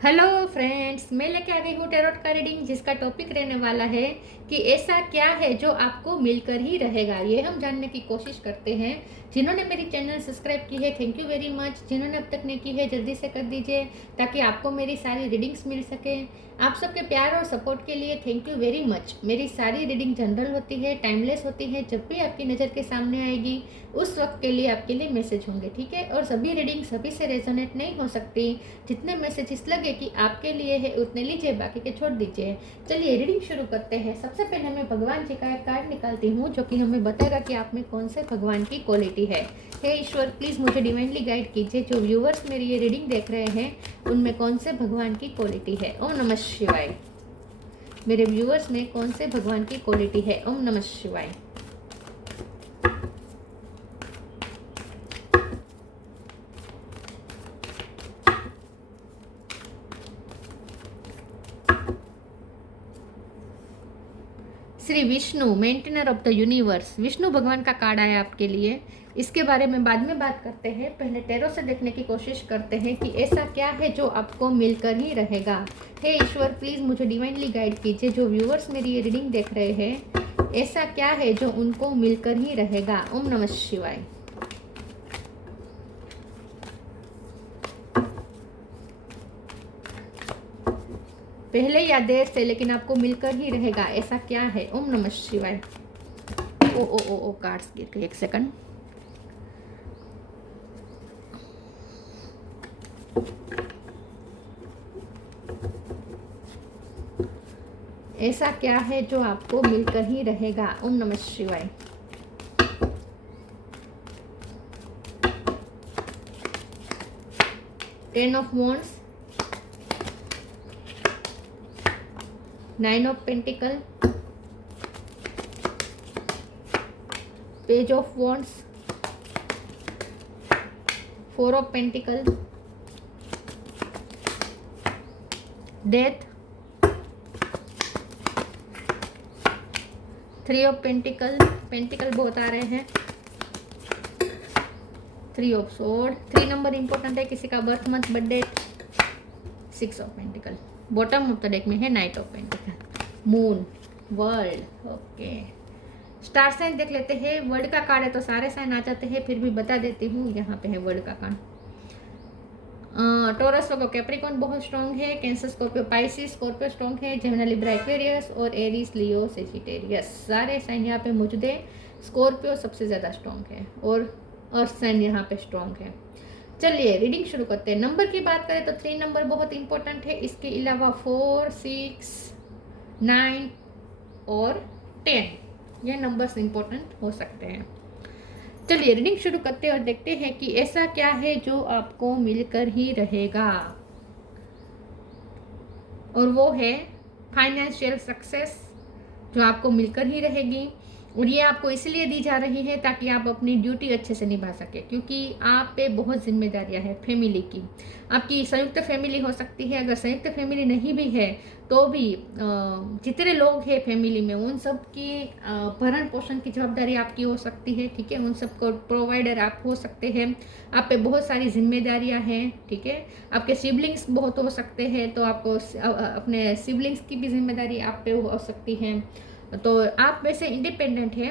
Hello friends, मैं लेके आ गई हूँ टैरोट का रीडिंग, जिसका टॉपिक रहने वाला है कि ऐसा क्या है जो आपको मिलकर ही रहेगा। ये हम जानने की कोशिश करते हैं। जिन्होंने मेरी चैनल सब्सक्राइब की है, थैंक यू वेरी मच। जिन्होंने अब तक नहीं की है, जल्दी से कर दीजिए ताकि आपको मेरी सारी रीडिंग्स मिल सके। आप सबके प्यार और सपोर्ट के लिए थैंक यू वेरी मच। मेरी सारी रीडिंग जनरल होती है, टाइमलेस होती है। जब भी आपकी नज़र के सामने आएगी उस वक्त के लिए आपके लिए मैसेज होंगे, ठीक है। और सभी रीडिंग सभी से रेजोनेट नहीं हो सकती। जितने मैसेजेस लगे कि आपके लिए है उतने लीजिए, बाकी के छोड़ दीजिए। चलिए रीडिंग शुरू करते हैं। सबसे पहले मैं भगवान जी का एक कार्ड निकालती हूँ जो कि हमें बताएगा कि आप में कौन से भगवान की क्वालिटी है। हे ईश्वर, प्लीज़ मुझे डिवाइनली गाइड कीजिए। जो व्यूवर्स मेरी ये रीडिंग देख रहे हैं उनमें कौन से भगवान की क्वालिटी है। ओम नमः शिवाय। मेरे व्यूवर्स में कौन से भगवान की क्वालिटी है। ओम नमः शिवाय। Shri Vishnu, maintainer of the universe. Vishnu भगवान का कार्ड आया आपके लिए। इसके बारे में बाद में बात करते हैं। पहले टैरो से देखने की कोशिश करते हैं कि ऐसा क्या है जो आपको मिलकर ही रहेगा। हे ईश्वर, प्लीज़ मुझे डिवाइनली गाइड कीजिए। जो व्यूअर्स मेरी ये रीडिंग देख रहे हैं, ऐसा क्या है जो उनको मिलकर ही रहेगा। ओम नमः शिवाय। पहले या देर से लेकिन आपको मिलकर ही रहेगा, ऐसा क्या है। ओम नमः शिवाय। ओ ओ ओ ओ कार्ड्स गिर गए, एक सेकंड। ऐसा क्या है जो आपको मिलकर ही रहेगा। ओम नमः शिवाय। Ten of wands, nine of pentacle, page of wands, four of pentacle, death, three of pentacle. Pentacle बहुत आ रहे हैं। Three of sword, 3 number important है। किसी का birth month, birthday. Six of pentacle. Bottom of the deck में है knight of pentacle, moon, world. Okay, star sign देख लेते हैं। वर्ल्ड का कार्ड है तो सारे साइन आ जाते हैं, फिर भी बता देती हूँ। यहाँ पे है वर्ल्ड का कार्ड। टोरस वर्गो कैप्रिकॉर्न बहुत स्ट्रॉन्ग है। Cancer Scorpio Pisces Scorpio strong है। जेमिनी लिब्रा एक्वेरियस और एरीज लियो सेजिटेरियस, सारे साइन यहाँ पे मौजूद है। स्कॉर्पियो सबसे ज़्यादा स्ट्रॉन्ग है और अर्थ साइन यहाँ पे स्ट्रॉन्ग है। चलिए रीडिंग शुरू करते हैं। नंबर की बात करें तो 3 नंबर बहुत इंपॉर्टेंट है। इसके अलावा 4, 6, 9 और 10 ये नंबर्स इंपॉर्टेंट हो सकते हैं। चलिए रीडिंग शुरू करते हैं और देखते हैं कि ऐसा क्या है जो आपको मिलकर ही रहेगा। और वो है फाइनेंशियल सक्सेस, जो आपको मिलकर ही रहेगी। और ये आपको इसलिए दी जा रही है ताकि आप अपनी ड्यूटी अच्छे से निभा सके, क्योंकि आप पे बहुत जिम्मेदारियां हैं फैमिली की। आपकी संयुक्त फैमिली हो सकती है। अगर संयुक्त फैमिली नहीं भी है तो भी जितने लोग हैं फैमिली में उन सब की भरण पोषण की जवाबदारी आपकी हो सकती है, ठीक है। उन सबको प्रोवाइडर आप हो सकते हैं। आप पे बहुत सारी जिम्मेदारियां हैं, ठीक है। आपके सिबलिंग्स बहुत हो सकते हैं तो आपको अपने सिबलिंग्स की भी जिम्मेदारी आप पे हो सकती है। तो आप वैसे इंडिपेंडेंट है,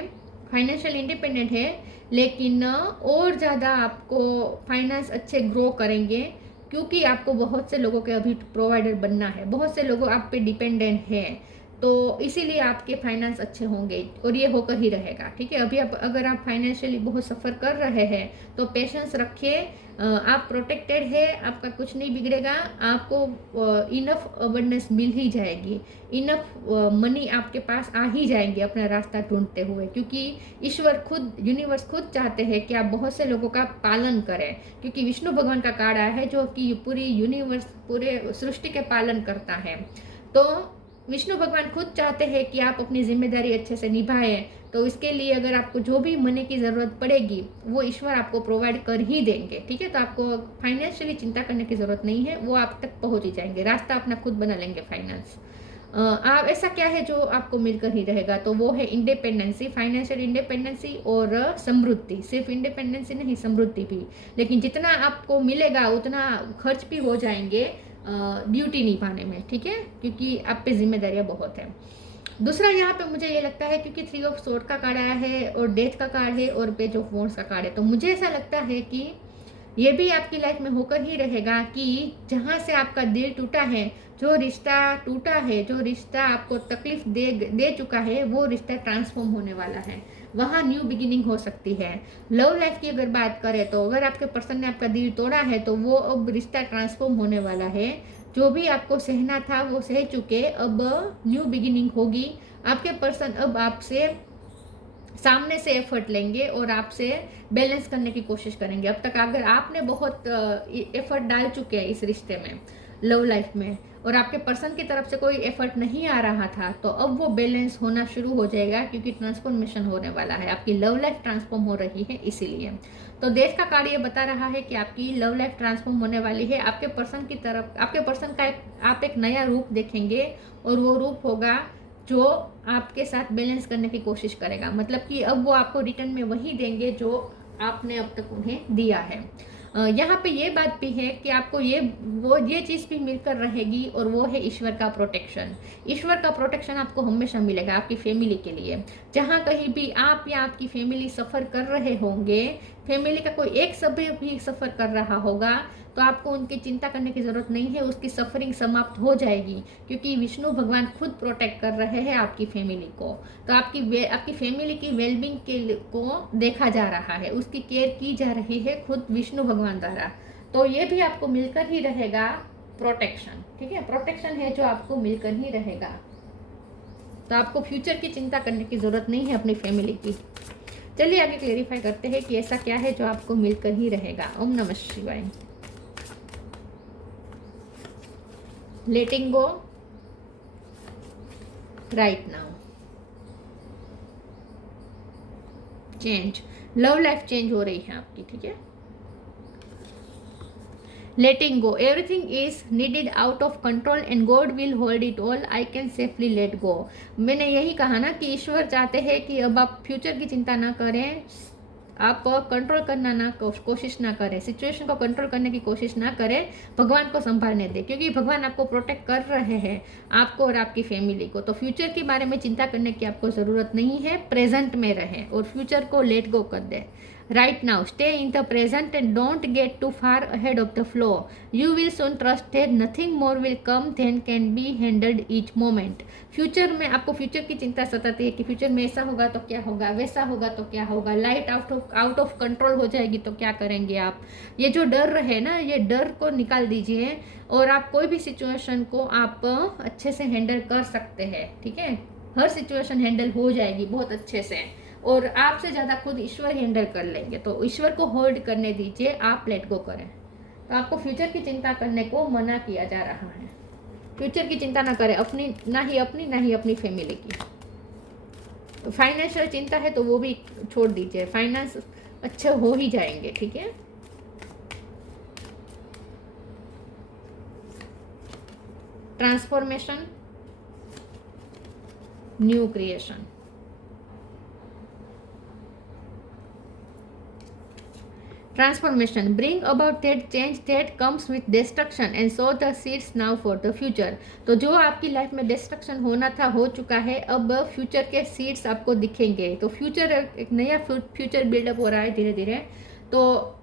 फाइनेंशियल इंडिपेंडेंट है, लेकिन और ज़्यादा आपको फाइनेंस अच्छे ग्रो करेंगे, क्योंकि आपको बहुत से लोगों के अभी प्रोवाइडर बनना है। बहुत से लोग आप पे डिपेंडेंट हैं, तो इसीलिए आपके फाइनेंस अच्छे होंगे और ये होकर ही रहेगा, ठीक है। अभी आप अगर आप फाइनेंशियली बहुत सफ़र कर रहे हैं तो पेशेंस रखिए। आप प्रोटेक्टेड है, आपका कुछ नहीं बिगड़ेगा। आपको इनफ अबंडेंस मिल ही जाएगी। इनफ मनी आपके पास आ ही जाएंगे अपना रास्ता ढूंढते हुए, क्योंकि ईश्वर खुद, यूनिवर्स खुद चाहते हैं कि आप बहुत से लोगों का पालन करें। क्योंकि विष्णु भगवान का कार्ड आया है जो कि पूरी यूनिवर्स, पूरे सृष्टि के पालन करता है। तो विष्णु भगवान खुद चाहते हैं कि आप अपनी जिम्मेदारी अच्छे से निभाएं। तो इसके लिए अगर आपको जो भी मनी की ज़रूरत पड़ेगी वो ईश्वर आपको प्रोवाइड कर ही देंगे, ठीक है। तो आपको फाइनेंशियली चिंता करने की ज़रूरत नहीं है, वो आप तक पहुंच ही जाएंगे। रास्ता अपना खुद बना लेंगे फाइनेंस। आप ऐसा क्या है जो आपको मिलकर ही रहेगा, तो वो है इंडिपेंडेंसी, फाइनेंशियल इंडिपेंडेंसी और समृद्धि। सिर्फ इंडिपेंडेंसी नहीं, समृद्धि भी। लेकिन जितना आपको मिलेगा उतना खर्च भी हो जाएंगे। ड्यूटी निभाने में, ठीक है, क्योंकि आप पे जिम्मेदारियाँ बहुत है। दूसरा यहाँ पे मुझे ये लगता है क्योंकि 3 ऑफ सोर्ड का कार्ड आया है और डेथ का कार्ड है और पेज ऑफ वॉन्ड्स का कार्ड है, तो मुझे ऐसा लगता है कि ये भी आपकी लाइफ में होकर ही रहेगा कि जहाँ से आपका दिल टूटा है, जो रिश्ता टूटा है, जो रिश्ता आपको तकलीफ दे चुका है, वो रिश्ता ट्रांसफॉर्म होने वाला है, वहाँ न्यू बिगिनिंग हो सकती है। लव लाइफ की अगर बात करें तो अगर आपके पर्सन ने आपका दिल तोड़ा है तो वो अब रिश्ता ट्रांसफॉर्म होने वाला है। जो भी आपको सहना था वो सह चुके, अब न्यू बिगिनिंग होगी। आपके पर्सन अब आपसे सामने से एफर्ट लेंगे और आपसे बैलेंस करने की कोशिश करेंगे। अब तक अगर आपने बहुत एफर्ट डाल चुके हैं इस रिश्ते में, लव लाइफ में, और आपके पर्सन की तरफ से कोई एफर्ट नहीं आ रहा था, तो अब वो बैलेंस होना शुरू हो जाएगा क्योंकि ट्रांसफॉर्मेशन होने वाला है। आपकी लव लाइफ ट्रांसफॉर्म हो रही है इसीलिए। तो देश का कार्ड ये बता रहा है कि आपकी लव लाइफ ट्रांसफॉर्म होने वाली है। आपके पर्सन की तरफ, आपके पर्सन का आप एक नया रूप देखेंगे और वो रूप होगा जो आपके साथ बैलेंस करने की कोशिश करेगा। मतलब कि अब वो आपको रिटर्न में वही देंगे जो आपने अब तक उन्हें दिया है। यहाँ पे ये बात भी है कि आपको ये चीज़ भी मिलकर रहेगी और वो है ईश्वर का प्रोटेक्शन। ईश्वर का प्रोटेक्शन आपको हमेशा मिलेगा आपकी फैमिली के लिए। जहाँ कहीं भी आप या आपकी फैमिली सफ़र कर रहे होंगे, फैमिली का कोई एक सभ्य भी सफ़र कर रहा होगा, तो आपको उनकी चिंता करने की ज़रूरत नहीं है, उसकी सफरिंग समाप्त हो जाएगी क्योंकि विष्णु भगवान खुद प्रोटेक्ट कर रहे हैं आपकी फैमिली को। तो आपकी फैमिली की वेलबींग को देखा जा रहा है, उसकी केयर की जा रही है खुद विष्णु भगवान द्वारा। तो ये भी आपको मिलकर ही रहेगा प्रोटेक्शन, ठीक है, प्रोटेक्शन है जो आपको मिलकर ही रहेगा। तो आपको फ्यूचर की चिंता करने की ज़रूरत नहीं है अपनी फैमिली की। चलिए आगे क्लेरिफाई करते हैं कि ऐसा क्या है जो आपको मिलकर ही रहेगा। ओम नमः शिवाय। Letting go right now, change, love life change हो रही है आपकी, ठीक है। Letting go, everything is needed out of control and God will hold it all, I can safely let go. मैंने यही कहा ना कि ईश्वर चाहते हैं कि अब आप फ्यूचर की चिंता ना करें, आप कंट्रोल करना ना कोशिश ना करें, सिचुएशन को कंट्रोल करने की कोशिश ना करें, भगवान को संभालने दें क्योंकि भगवान आपको प्रोटेक्ट कर रहे हैं, आपको और आपकी फैमिली को। तो फ्यूचर के बारे में चिंता करने की आपको ज़रूरत नहीं है, प्रेजेंट में रहें और फ्यूचर को लेट गो कर दें। Right now, stay in the present and don't get too far ahead of the flow. You will soon trust that nothing more will come than can be handled each moment. Future में आपको future की चिंता सताती है कि future में ऐसा होगा तो क्या होगा, वैसा होगा तो क्या होगा, लाइट आउट ऑफ कंट्रोल हो जाएगी तो क्या करेंगे आप। ये जो डर रहे ना, ये डर को निकाल दीजिए और आप कोई भी सिचुएशन को आप अच्छे से हैंडल कर सकते हैं, ठीक है। हर सिचुएशन हैंडल हो जाएगी बहुत अच्छे से और आपसे ज़्यादा खुद ईश्वर हैंडल कर लेंगे। तो ईश्वर को होल्ड करने दीजिए, आप लेट गो करें। तो आपको फ्यूचर की चिंता करने को मना किया जा रहा है। फ्यूचर की चिंता ना करें, ना ही अपनी फैमिली की। फाइनेंशियल चिंता है तो वो भी छोड़ दीजिए, फाइनेंस अच्छे हो ही जाएंगे, ठीक है। Transformation, new creation, transformation, bring about that change that comes with destruction and sow the seeds now for the future। तो जो आपकी लाइफ में डिस्ट्रक्शन होना था हो चुका है, अब फ्यूचर के सीड्स आपको दिखेंगे। तो फ्यूचर, एक नया फ्यूचर बिल्डअप हो रहा है धीरे धीरे। तो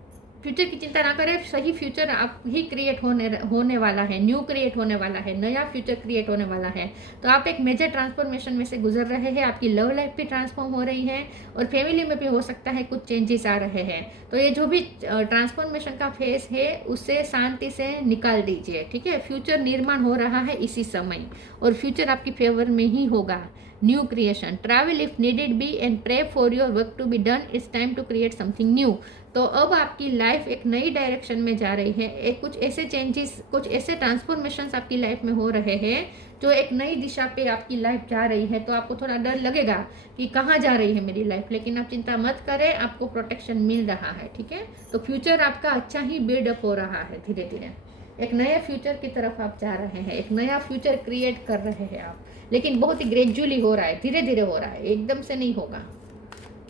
फ्यूचर की चिंता ना करें, सही फ्यूचर आप ही क्रिएट होने वाला है, न्यू क्रिएट होने वाला है, नया फ्यूचर क्रिएट होने वाला है। तो आप एक मेजर ट्रांसफॉर्मेशन में से गुजर रहे हैं, आपकी लव लाइफ भी ट्रांसफॉर्म हो रही है और फैमिली में भी हो सकता है कुछ चेंजेस आ रहे हैं। तो ये जो भी ट्रांसफॉर्मेशन का फेस है उसे शांति से निकाल दीजिए, ठीक है। फ्यूचर निर्माण हो रहा है इसी समय और फ्यूचर आपकी फेवर में ही होगा। New creation, travel if needed be and pray for your work to be done, it's time to create something new. तो अब आपकी लाइफ एक नई डायरेक्शन में जा रही है, कुछ ऐसे चेंजेस, कुछ ऐसे ट्रांसफॉर्मेशंस आपकी लाइफ में हो रहे हैं जो एक नई दिशा पे आपकी लाइफ जा रही है। तो आपको थोड़ा डर लगेगा कि कहाँ जा रही है मेरी लाइफ, लेकिन आप चिंता मत करें, आपको प्रोटेक्शन मिल रहा है, ठीक है। तो फ्यूचर आपका अच्छा ही बिल्डअप हो रहा है धीरे धीरे, एक नए फ्यूचर की तरफ आप जा रहे हैं, एक नया फ्यूचर क्रिएट कर रहे हैं आप, लेकिन बहुत ही ग्रेजुअली हो रहा है, धीरे धीरे हो रहा है, एकदम से नहीं होगा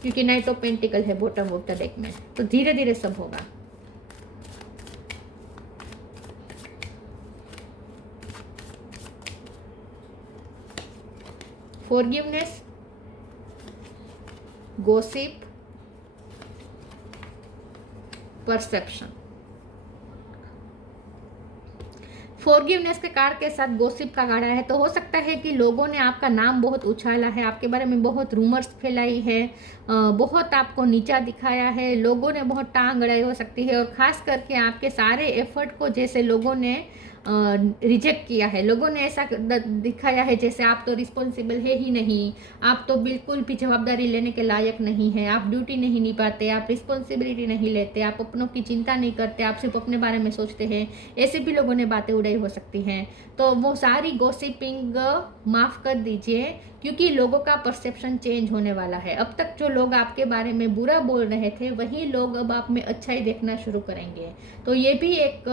क्योंकि नाइट ऑफ पेंटिकल है बॉटम ऑफ द डेक में। तो धीरे धीरे सब होगा। Forgiveness, gossip, perception. फॉरगिवनेस के कार्ड के साथ गॉसिप का कार्ड आया है, तो हो सकता है कि लोगों ने आपका नाम बहुत उछाला है, आपके बारे में बहुत रूमर्स फैलाई है, बहुत आपको नीचा दिखाया है, लोगों ने बहुत टांग अड़ाई हो सकती है, और ख़ास करके आपके सारे एफर्ट को जैसे लोगों ने रिजेक्ट किया है, लोगों ने ऐसा दिखाया है जैसे आप तो रिस्पॉन्सिबल है ही नहीं, आप तो बिल्कुल भी जवाबदारी लेने के लायक नहीं है, आप ड्यूटी नहीं निभाते, आप रिस्पॉन्सिबिलिटी नहीं लेते, आप अपनों की चिंता नहीं करते, आप सिर्फ अपने बारे में सोचते हैं, ऐसे भी लोगों ने बातें उड़ाई हो सकती हैं। तो वो सारी गॉसिपिंग माफ़ कर दीजिए, क्योंकि लोगों का परसेप्शन चेंज होने वाला है। अब तक जो लोग आपके बारे में बुरा बोल रहे थे, वही लोग अब आप में अच्छाई देखना शुरू करेंगे। तो ये भी एक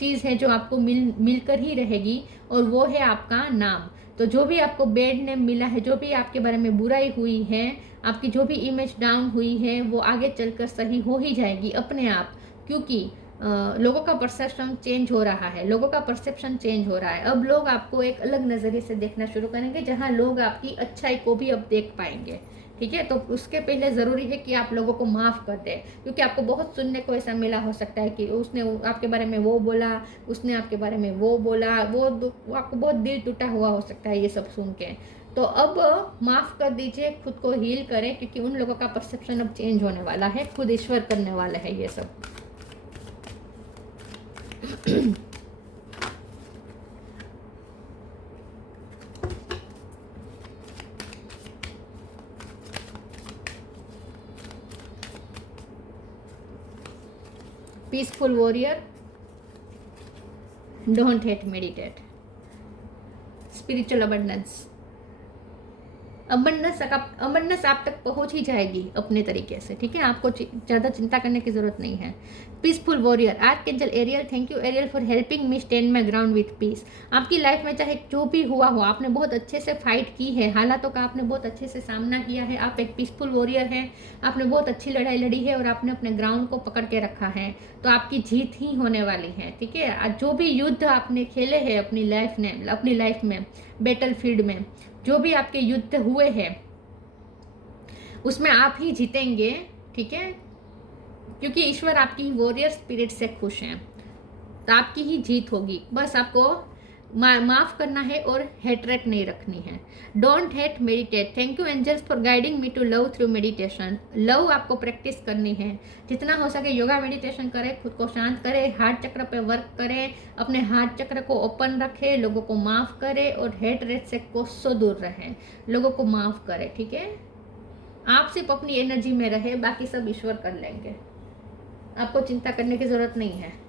चीज़ है जो आपको मिलकर ही रहेगी, और वो है आपका नाम। तो जो भी आपको बैड नेम मिला है, जो भी आपके बारे में बुराई हुई है, आपकी जो भी इमेज डाउन हुई है, वो आगे चलकर सही हो ही जाएगी अपने आप, क्योंकि लोगों का परसेप्शन चेंज हो रहा है, लोगों का परसेप्शन चेंज हो रहा है। अब लोग आपको एक अलग नज़रिए से देखना शुरू करेंगे, जहां लोग आपकी अच्छाई को भी अब देख पाएंगे। ठीक है, तो उसके पहले ज़रूरी है कि आप लोगों को माफ़ कर दें, क्योंकि आपको बहुत सुनने को ऐसा मिला हो सकता है कि उसने आपके बारे में वो बोला, उसने आपके बारे में वो बोला, वो आपको बहुत दिल टूटा हुआ हो सकता है ये सब सुन के। तो अब माफ़ कर दीजिए, खुद को हील करें, क्योंकि उन लोगों का परसेप्शन अब चेंज होने वाला है, खुद ईश्वर करने वाला है ये सब। Peaceful warrior, don't hate, meditate, spiritual abundance. Abundance आप तक पहुंच ही जाएगी अपने तरीके से। ठीक है, आपको ज़्यादा चिंता करने की ज़रूरत नहीं है। Peaceful warrior, archangel Ariel, thank you Ariel for helping me stand my ground with peace. आपकी लाइफ में चाहे जो भी हुआ हो, आपने बहुत अच्छे से फाइट की है, हालातों का आपने बहुत अच्छे से सामना किया है, आप एक पीसफुल वॉरियर हैं, आपने बहुत अच्छी लड़ाई लड़ी है और आपने अपने ग्राउंड को पकड़ के रखा है, तो आपकी जीत ही होने वाली है। ठीक है, जो भी युद्ध आपने खेले हैं अपनी लाइफ में बैटल फील्ड में, जो भी आपके युद्ध हुए हैं, उसमें आप ही जीतेंगे। ठीक है, क्योंकि ईश्वर आपकी वॉरियर स्पिरिट से खुश हैं, तो आपकी ही जीत होगी। बस आपको माफ़ करना है और हेटरेट नहीं रखनी है। Don't hate, meditate, thank you angels for guiding me to love through meditation. Love आपको प्रैक्टिस करनी है, जितना हो सके योगा मेडिटेशन करें, खुद को शांत करें, हार्ट चक्र पे वर्क करें, अपने हार्ट चक्र को ओपन रखें, लोगों को माफ़ करें और हेटरेट से कोसों दूर रहें, लोगों को माफ़ करें। ठीक है, आप सिर्फ अपनी एनर्जी में रहे, बाकी सब ईश्वर कर लेंगे, आपको चिंता करने की ज़रूरत नहीं है।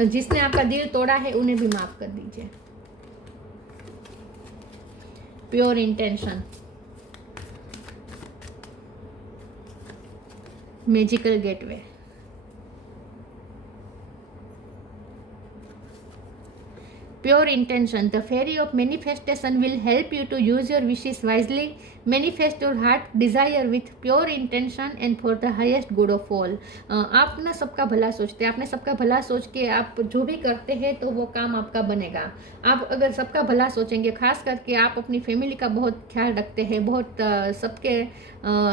जिसने आपका दिल तोड़ा है उन्हें भी माफ कर दीजिए। Pure intention, magical gateway, pure intention, the fairy of manifestation will help you to use your wishes wisely, manifest your heart desire with pure intention and for the highest good of all। आप ना सबका भला सोचते हैं, आपने सबका भला सोच के आप जो भी करते हैं तो वो काम आपका बनेगा। आप अगर सबका भला सोचेंगे, खास करके आप अपनी फैमिली का बहुत ख्याल रखते हैं, बहुत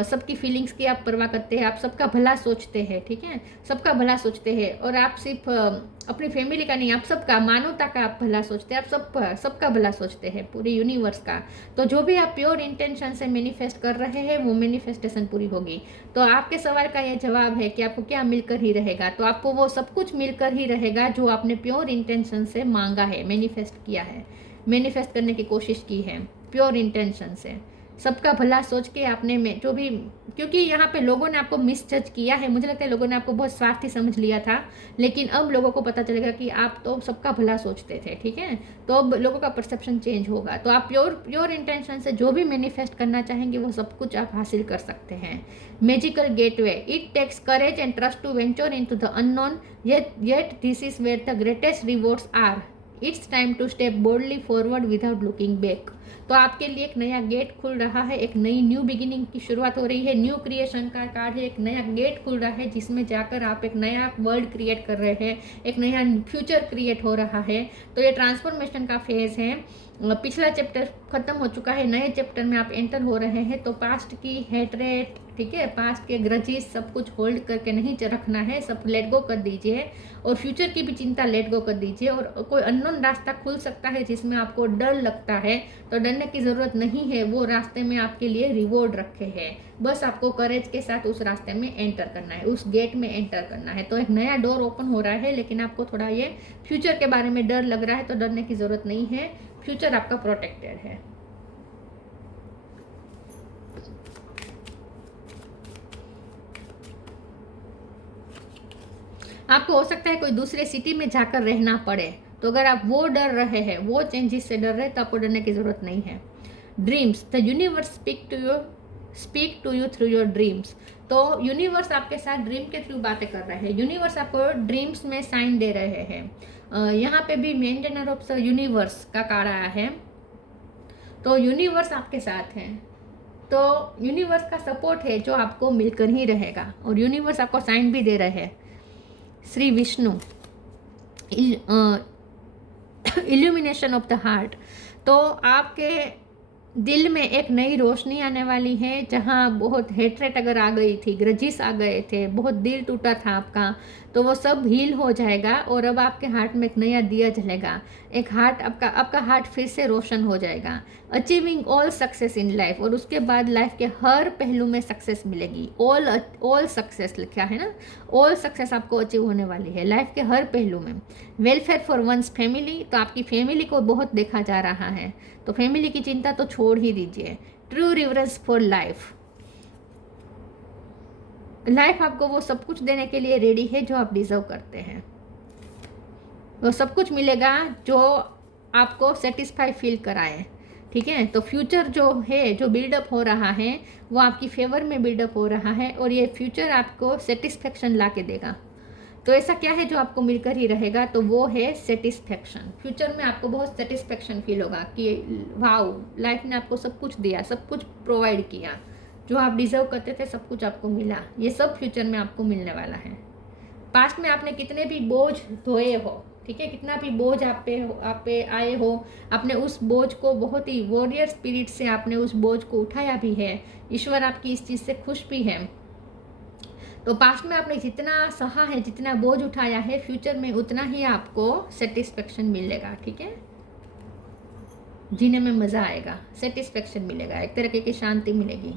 सबकी फीलिंग्स की आप परवाह करते हैं, आप सबका भला सोचते हैं। ठीक है, सबका भला सोचते हैं, और आप सिर्फ अपनी फैमिली का नहीं, आप सबका, मानवता का आप भला सोचते हैं, आप सबका भला सोचते हैं, पूरे यूनिवर्स का। तो जो भी आप प्योर इंटेंशन से मैनिफेस्ट कर रहे हैं, वो मैनिफेस्टेशन पूरी होगी। तो आपके सवाल का ये जवाब है कि आपको क्या मिलकर ही रहेगा, तो आपको वो सब कुछ मिलकर ही रहेगा जो आपने प्योर इंटेंशन से मांगा है, मैनिफेस्ट किया है, मैनिफेस्ट करने की कोशिश की है प्योर इंटेंशन से, सबका भला सोच के आपने में जो भी, क्योंकि यहाँ पे लोगों ने आपको मिसजज किया है, मुझे लगता है लोगों ने आपको बहुत स्वार्थी समझ लिया था, लेकिन अब लोगों को पता चलेगा कि आप तो सबका भला सोचते थे। ठीक है, तो अब लोगों का परसेप्शन चेंज होगा, तो आप प्योर इंटेंशन से जो भी मैनिफेस्ट करना चाहेंगे वो सब कुछ आप हासिल कर सकते हैं। Magical gateway, it takes courage and trust to venture into the unknown, yet this is where the greatest rewards are. It's time to step boldly forward without looking back. तो आपके लिए एक नया गेट खुल रहा है, एक नई न्यू बिगिनिंग की शुरुआत हो रही है। न्यू क्रिएशन का कार्ड है, एक नया गेट खुल रहा है जिसमें जाकर आप एक नया वर्ल्ड क्रिएट कर रहे हैं, एक नया फ्यूचर क्रिएट हो रहा है। तो ये ट्रांसफॉर्मेशन का फेज है। पिछला चैप्टर खत्म हो चुका है, नए चैप्टर में आप एंटर हो रहे हैं। तो पास्ट की हेट्रेट, ठीक है, पास्ट के ग्रजेस सब कुछ होल्ड करके नहीं रखना है, सब लेट गो कर दीजिए और फ्यूचर की भी चिंता लेट गो कर दीजिए। और कोई अननोन रास्ता खुल सकता है जिसमें आपको डर लगता है, तो डरने की ज़रूरत नहीं है। वो रास्ते में आपके लिए रिवॉर्ड रखे हैं, बस आपको करेज के साथ उस रास्ते में एंटर करना है, उस गेट में एंटर करना है। तो एक नया डोर ओपन हो रहा है, लेकिन आपको थोड़ा ये फ्यूचर के बारे में डर लग रहा है, तो डरने की ज़रूरत नहीं है, फ्यूचर आपका प्रोटेक्टेड है। आपको हो सकता है कोई दूसरे सिटी में जाकर रहना पड़े, तो अगर आप वो डर रहे हैं, वो चेंजेस से डर रहे हैं, तो आपको डरने की ज़रूरत नहीं है। Dreams, the universe speak to you through your dreams. तो यूनिवर्स आपके साथ ड्रीम के थ्रू बातें कर रहे हैं, यूनिवर्स आपको ड्रीम्स में साइन दे रहे हैं। यहाँ पे भी मेंटेनर ऑफ द यूनिवर्स का कार्ड आया है, तो यूनिवर्स आपके साथ है। तो यूनिवर्स का सपोर्ट है जो आपको मिलकर ही रहेगा, और यूनिवर्स आपको साइन भी दे रहे हैं। Shri Vishnu, illumination of the heart. तो आपके दिल में एक नई रोशनी आने वाली है, जहाँ बहुत हेट्रेट अगर आ गई थी, ग्रजिस आ गए थे, बहुत दिल टूटा था आपका, तो वो सब हील हो जाएगा और अब आपके हार्ट में एक नया दिया जलेगा। एक हार्ट आपका हार्ट फिर से रोशन हो जाएगा। Achieving all success in life, और उसके बाद लाइफ के हर पहलू में सक्सेस मिलेगी। ऑल सक्सेस लिखा है ना, ऑल सक्सेस आपको अचीव होने वाली है लाइफ के हर पहलू में। वेलफेयर फॉर वंस फैमिली, तो आपकी फैमिली को बहुत देखा जा रहा है, तो फैमिली की चिंता तो छोड़ ही दीजिए। True reverence for life, life आपको वो सब कुछ देने के लिए रेडी है जो आप डिजर्व करते हैं। वो सब कुछ मिलेगा जो आपको सेटिस्फाई फील कराए, ठीक है। तो फ्यूचर जो है, जो बिल्डअप हो रहा है, वो आपकी फेवर में बिल्डअप हो रहा है, और ये फ्यूचर आपको सेटिस्फेक्शन ला के देगा। तो ऐसा क्या है जो आपको मिलकर ही रहेगा, तो वो है सेटिस्फेक्शन। फ्यूचर में आपको बहुत सेटिस्फेक्शन फील होगा कि वाओ, लाइफ ने आपको सब कुछ दिया, सब कुछ प्रोवाइड किया, जो आप डिजर्व करते थे सब कुछ आपको मिला। ये सब फ्यूचर में आपको मिलने वाला है। पास्ट में आपने कितने भी बोझ ढोए हो, ठीक है, कितना भी बोझ आप पे आए हो, आपने उस बोझ को बहुत ही वॉरियर स्पिरिट से आपने उस बोझ को उठाया भी है। ईश्वर आपकी इस चीज़ से खुश भी है। तो पास्ट में आपने जितना सहा है, जितना बोझ उठाया है, फ्यूचर में उतना ही आपको सेटिस्फेक्शन मिलेगा, ठीक है। जीने में मज़ा आएगा, सेटिस्फेक्शन मिलेगा, एक तरह की शांति मिलेगी।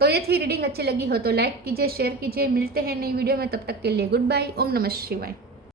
तो ये थी रीडिंग। अच्छी लगी हो तो लाइक कीजिए, शेयर कीजिए। मिलते हैं नई वीडियो में, तब तक के लिए गुड बाय। ओम नमः शिवाय।